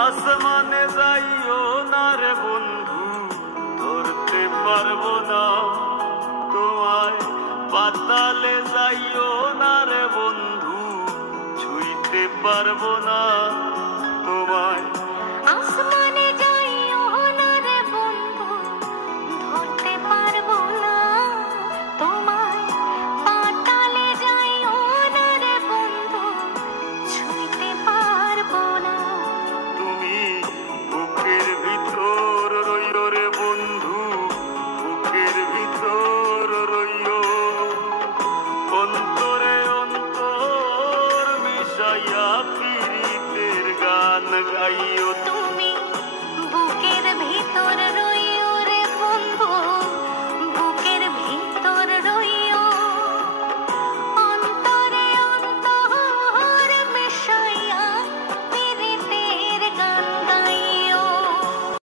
আসমানে যাইও না রে বন্ধু, ধরতে পারবো না তোমায়। পাতালে যাইও না রে বন্ধু, ছুঁইতে পারবো না তোমায়। আসমানে যাইও না রে বন্ধু, ধরতে পারবো না তোমায়। পাতালে যাইও না রে বন্ধু, ছুঁইতে পারবো না। তুমি বুকের ভিতর রইও রে বন্ধু, বুকের ভিতর রইও। অন্তরে অন্তর মিশাইয়া পীড়িতের গান গাইও।